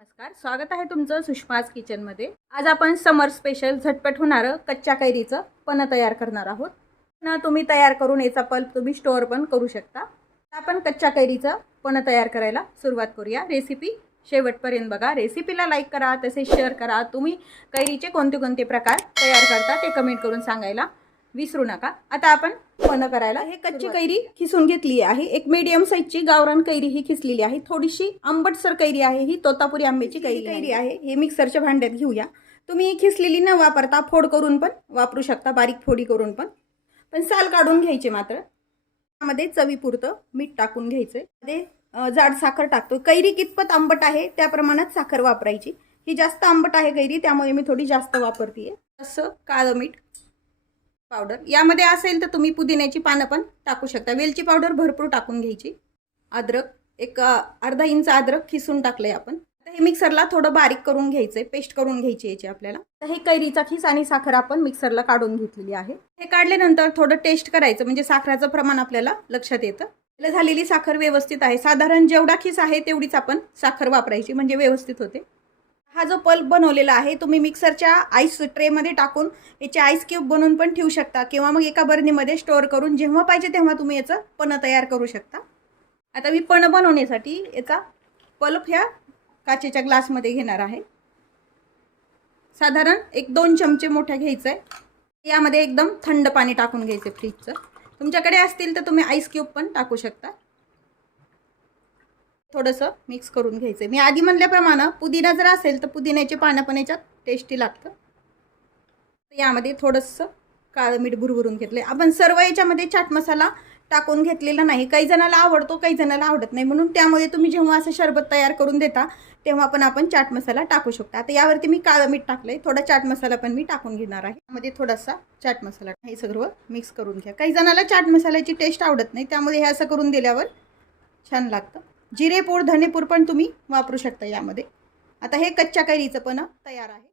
नमस्कार, स्वागत आहे तुमचं सुषमाज किचनमध्ये। आज आपण समर स्पेशल झटपट होणारं कच्च्या कैरीचं पण तयार करणार आहोत ना। तुम्ही तयार करून याचा पल्प तुम्ही स्टोअर पण करू शकता। आपण कच्च्या कैरीचं पण तयार करायला सुरुवात करूया। रेसिपी शेवटपर्यंत बघा। रेसिपीला लाईक करा, तसेच शेअर करा। तुम्ही कैरीचे कोणते कोणते प्रकार तयार करता ते कमेंट करून सांगायला विसरू नका। आता आपण पण करायला हे कच्ची कैरी खिसून घेतली आहे। एक मीडियम साईजची गावरान कैरी ही खिसलेली आहे। थोडीशी आंबटसर कैरी आहे, ही तोतापुरी आंब्याची कैरी आहे। हे मिक्सरच्या भांड्यात घेऊया। तुम्ही खिसलेली न वापरता फोड करून पण वापरू शकता, बारीक फोडी करून पण साल काढून घ्यायचे। मात्र त्यामध्ये चवीपुरतं मीठ टाकून घ्यायचे। मध्ये जाड साखर टाकतो। कैरी कितपत आंबट आहे त्या प्रमाणात साखर वापरायची। ही जास्त आंबट आहे कैरी, त्यामुळे मी थोडी जास्त वापरतेय। असं काळं मीठ पावडर, यामध्ये असेल तर तुम्ही पुदिन्याची पानं पण टाकू शकता। वेलची पावडर भरपूर टाकून घ्यायची। अद्रक एक अर्धा इंच अद्रक खिसून टाकलंय आपण। आता हे मिक्सरला थोडं बारीक करून घ्यायचंय, पेस्ट करून घ्यायची याची आपल्याला। तर हे कैरीचा खिस आणि साखर आपण मिक्सरला काढून घेतलेली आहे। हे काढल्यानंतर थोडं टेस्ट करायचं, म्हणजे साखराचं प्रमाण आपल्याला लक्षात येतं। झालेली साखर व्यवस्थित आहे। साधारण जेवढा खिस आहे तेवढीच आपण साखर वापरायची, म्हणजे व्यवस्थित होते। हा जो पल्प बनवलेला आहे तुम्ही मिक्सरच्या आईस ट्रे मध्ये टाकून याचे आईस क्यूब बनवून पण ठेवू शकता, किंवा मग एका बरणीमध्ये स्टोअर करून जेव्हा पाहिजे तेव्हा तुम्ही याचं पण तयार करू शकता। आता मी पण बनवण्यासाठी याचा पल्प ह्या काचेच्या ग्लासमध्ये घेणार आहे। साधारण 1-2 चमचे मोठा घ्यायचा आहे। यामध्ये एकदम थंड पाणी टाकून घ्यायचं फ्रीजचं। तुमच्याकडे असतील तर तुम्ही आईस क्यूब पण टाकू शकता। थोडंसं मिक्स करून घ्यायचं। मी आधी म्हणल्याप्रमाणे पुदिना जर असेल तर पुदिन्याचे पानं पण याच्यात टेस्टी लागतं। यामध्ये थोडंसं काळं मीठ भुरभुरून घेतलंय। आपण सर्व याच्यामध्ये चाट मसाला टाकून घेतलेला नाही। काही जणाला आवडतो, काही जणाला आवडत नाही, म्हणून त्यामुळे तुम्ही जेव्हा असं सरबत तयार करून देता तेव्हा पण आपण चाट मसाला टाकू शकता। आता यावरती मी काळं मीठ टाकलंय, थोडा चाट मसाला पण मी टाकून घेणार आहे। यामध्ये थोडासा चाट मसाला, हे सगळं मिक्स करून घ्या। काही जणाला चाट मसाल्याची टेस्ट आवडत नाही, त्यामुळे हे असं करून दिल्यावर छान लागतं। जिरेपूड, धनेपूड पण तुम्ही वापरू शकता यामध्ये। आता हे कच्च्या कैरीचं पण तयार आहे।